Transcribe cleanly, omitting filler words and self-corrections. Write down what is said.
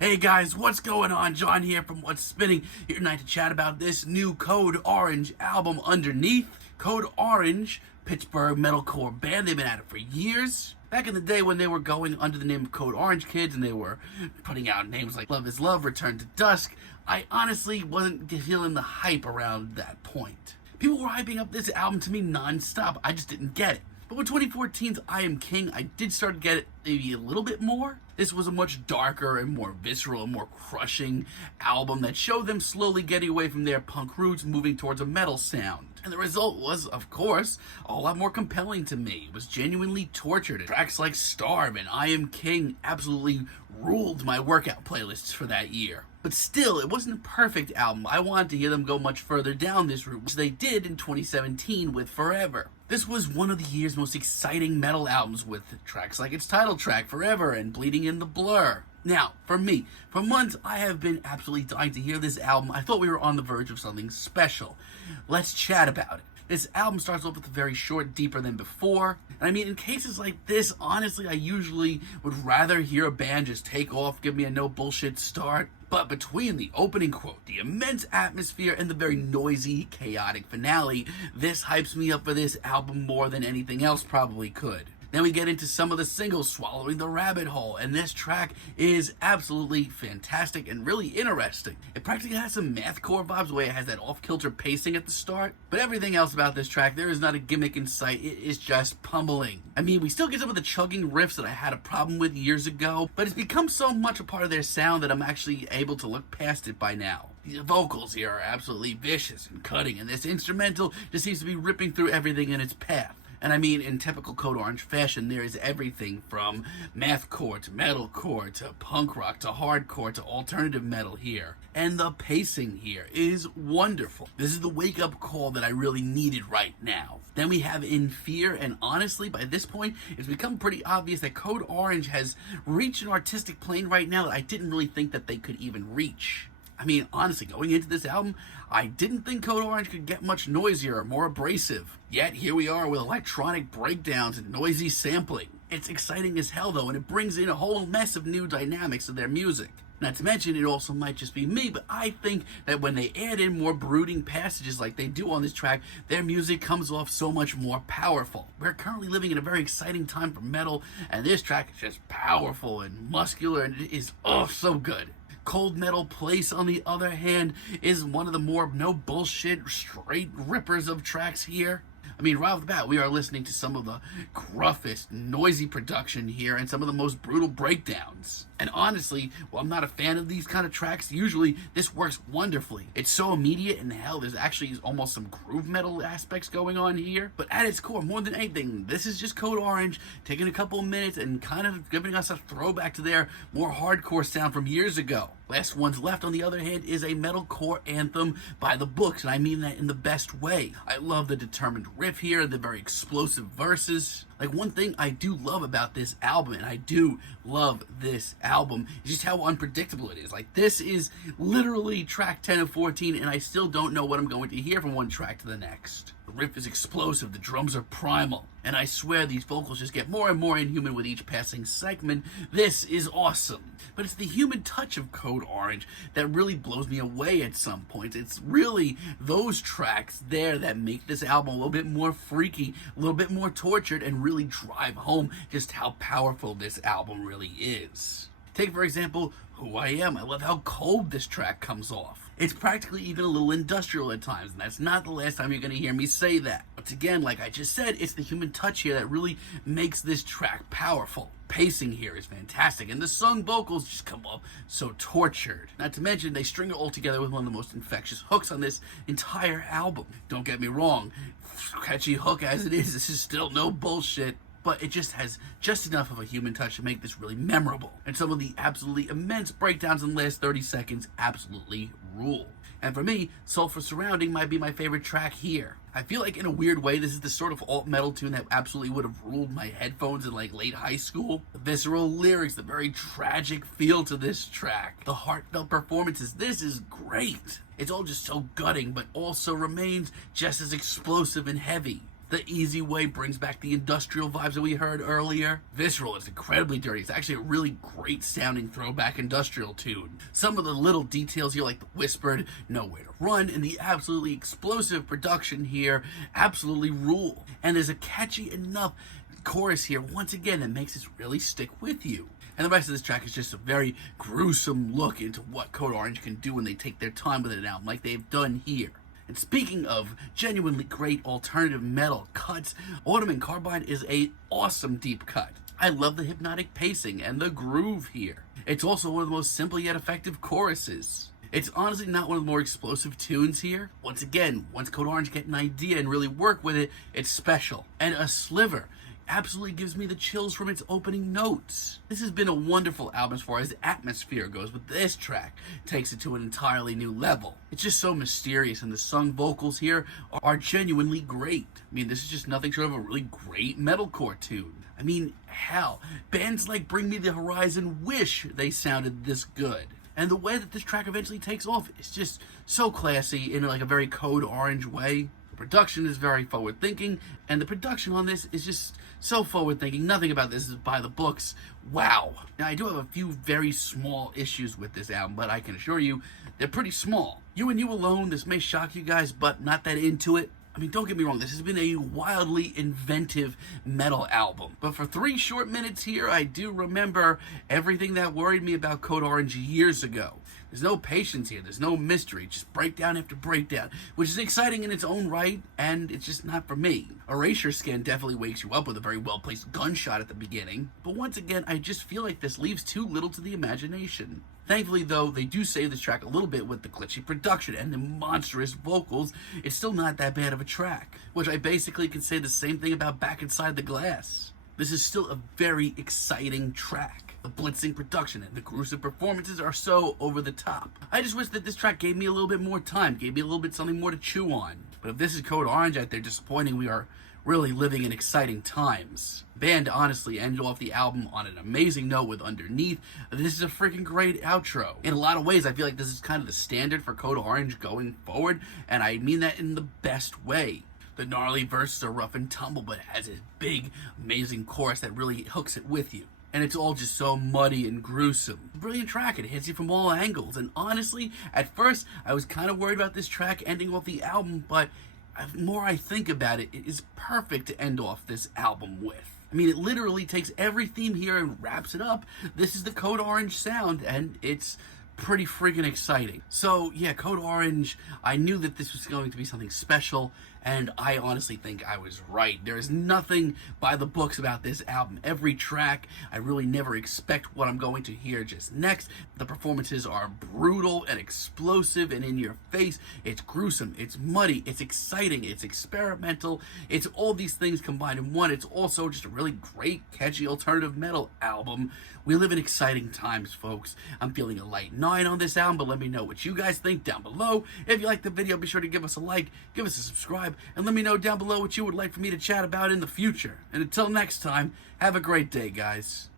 Hey guys, what's going on? John here from What's Spinning, here tonight to chat about this new Code Orange album underneath. Code Orange, Pittsburgh metalcore band, they've been at it for years. Back in the day when they were going under the name of Code Orange Kids and they were putting out names like Love Is Love, Return to Dusk, I honestly wasn't feeling the hype around that point. People were hyping up this album to me non-stop, I just didn't get it. But with 2014's I Am King, I did start to get it maybe a little bit more. This was a much darker and more visceral and more crushing album that showed them slowly getting away from their punk roots, moving towards a metal sound. And the result was, of course, a lot more compelling to me. It was genuinely tortured. Tracks like Starve and I Am King absolutely ruled my workout playlists for that year. But still, it wasn't a perfect album. I wanted to hear them go much further down this route, which they did in 2017 with Forever. This was one of the year's most exciting metal albums, with tracks like its title track, Forever, and Bleeding in the Blur. Now, for me, for months, I have been absolutely dying to hear this album. I thought we were on the verge of something special. Let's chat about it. This album starts off with a very short, Deeper Than Before. And I mean, in cases like this, honestly, I usually would rather hear a band just take off, give me a no bullshit start. But between the opening quote, the immense atmosphere, and the very noisy, chaotic finale, this hypes me up for this album more than anything else probably could. Then we get into some of the singles, Swallowing the Rabbit Hole, and this track is absolutely fantastic and really interesting. It practically has some mathcore vibes, the way it has that off-kilter pacing at the start. But everything else about this track, there is not a gimmick in sight, it is just pummeling. I mean, we still get some of the chugging riffs that I had a problem with years ago, but it's become so much a part of their sound that I'm actually able to look past it by now. The vocals here are absolutely vicious and cutting, and this instrumental just seems to be ripping through everything in its path. And I mean, in typical Code Orange fashion, there is everything from mathcore to metalcore to punk rock to hardcore to alternative metal here. And the pacing here is wonderful. This is the wake-up call that I really needed right now. Then we have In Fear, and honestly, by this point, it's become pretty obvious that Code Orange has reached an artistic plane right now that I didn't really think that they could even reach. I mean, honestly, going into this album, I didn't think Code Orange could get much noisier or more abrasive. Yet, here we are with electronic breakdowns and noisy sampling. It's exciting as hell, though, and it brings in a whole mess of new dynamics to their music. Not to mention, it also might just be me, but I think that when they add in more brooding passages like they do on this track, their music comes off so much more powerful. We're currently living in a very exciting time for metal, and this track is just powerful and muscular, and it is, oh, so good. Cold.Metal.Place, on the other hand, is one of the more no bullshit, straight rippers of tracks here. I mean, right off the bat, we are listening to some of the gruffest, noisy production here and some of the most brutal breakdowns. And honestly, while I'm not a fan of these kind of tracks, usually this works wonderfully. It's so immediate, and hell, there's actually almost some groove metal aspects going on here. But at its core, more than anything, this is just Code Orange taking a couple of minutes and kind of giving us a throwback to their more hardcore sound from years ago. Last Ones Left, on the other hand, is a metalcore anthem by the books, and I mean that in the best way. I love the determined riff here, the very explosive verses. Like, one thing I do love about this album, and I do love this album, is just how unpredictable it is. Like, this is literally track 10 of 14, and I still don't know what I'm going to hear from one track to the next. The riff is explosive, the drums are primal, and I swear these vocals just get more and more inhuman with each passing segment. This is awesome. But it's the human touch of Code Orange that really blows me away at some points. It's really those tracks there that make this album a little bit more freaky, a little bit more tortured, and really drive home just how powerful this album really is. Take, for example, Who I Am. I love how cold this track comes off. It's practically even a little industrial at times, and that's not the last time you're going to hear me say that. Once again, like I just said, it's the human touch here that really makes this track powerful. Pacing here is fantastic, and the sung vocals just come off so tortured. Not to mention, they string it all together with one of the most infectious hooks on this entire album. Don't get me wrong, catchy hook as it is, this is still no bullshit. But it just has just enough of a human touch to make this really memorable. And some of the absolutely immense breakdowns in the last 30 seconds absolutely rule. And for me, Sulfur Surrounding might be my favorite track here. I feel like in a weird way, this is the sort of alt-metal tune that absolutely would have ruled my headphones in like late high school. The visceral lyrics, the very tragic feel to this track, the heartfelt performances, this is great. It's all just so gutting, but also remains just as explosive and heavy. The Easy Way brings back the industrial vibes that we heard earlier. Visceral is incredibly dirty. It's actually a really great sounding throwback industrial tune. Some of the little details here, like the whispered Nowhere to Run and the absolutely explosive production here, absolutely rule. And there's a catchy enough chorus here, once again, that makes this really stick with you. And the rest of this track is just a very gruesome look into what Code Orange can do when they take their time with an album, like they've done here. And speaking of genuinely great alternative metal cuts, Autumn and Carbine is a awesome deep cut. I love the hypnotic pacing and the groove here. It's also one of the most simple yet effective choruses. It's honestly not one of the more explosive tunes here. Once again, once Code Orange get an idea and really work with it, it's special. And a Sliver absolutely gives me the chills from its opening notes. This has been a wonderful album as far as atmosphere goes, but this track takes it to an entirely new level. It's just so mysterious, and the sung vocals here are genuinely great. I mean, this is just nothing short of a really great metalcore tune. I mean, hell, bands like Bring Me the Horizon wish they sounded this good. And the way that this track eventually takes off is just so classy in like a very Code Orange way. The production is very forward-thinking, and the production on this is just so forward-thinking. Nothing about this is by the books. Wow. Now, I do have a few very small issues with this album, but I can assure you they're pretty small. You and You Alone, this may shock you guys, but not that into it. I mean, don't get me wrong, this has been a wildly inventive metal album. But for 3 short minutes here, I do remember everything that worried me about Code Orange years ago. There's no patience here, there's no mystery, just breakdown after breakdown, which is exciting in its own right, and it's just not for me. Erasure Scan definitely wakes you up with a very well-placed gunshot at the beginning, but once again, I just feel like this leaves too little to the imagination. Thankfully, though, they do save this track a little bit with the glitchy production and the monstrous vocals. It's still not that bad of a track, which I basically can say the same thing about Back Inside the Glass. This is still a very exciting track. The blitzing production and the gruesome performances are so over the top. I just wish that this track gave me a little bit more time, gave me a little bit something more to chew on. But if this is Code Orange out there disappointing, we are really living in exciting times. Band honestly ended off the album on an amazing note with Underneath. This is a freaking great outro. In a lot of ways, I feel like this is kind of the standard for Code Orange going forward, and I mean that in the best way. The gnarly verses are rough and tumble, but it has a big, amazing chorus that really hooks it with you. And it's all just so muddy and gruesome. Brilliant track, it hits you from all angles. And honestly, at first, I was kind of worried about this track ending off the album, but the more I think about it, it is perfect to end off this album with. I mean, it literally takes every theme here and wraps it up. This is the Code Orange sound, and it's pretty freaking exciting. So yeah, Code Orange, I knew that this was going to be something special, and I honestly think I was right. There is nothing by the books about this album. Every track, I really never expect what I'm going to hear just next. The performances are brutal and explosive and in your face. It's gruesome, it's muddy, it's exciting, it's experimental. It's all these things combined in one. It's also just a really great, catchy alternative metal album. We live in exciting times, folks. I'm feeling a light 9 on this album, but let me know what you guys think down below. If you liked the video, be sure to give us a like, give us a subscribe, and let me know down below what you would like for me to chat about in the future. And until next time, have a great day, guys.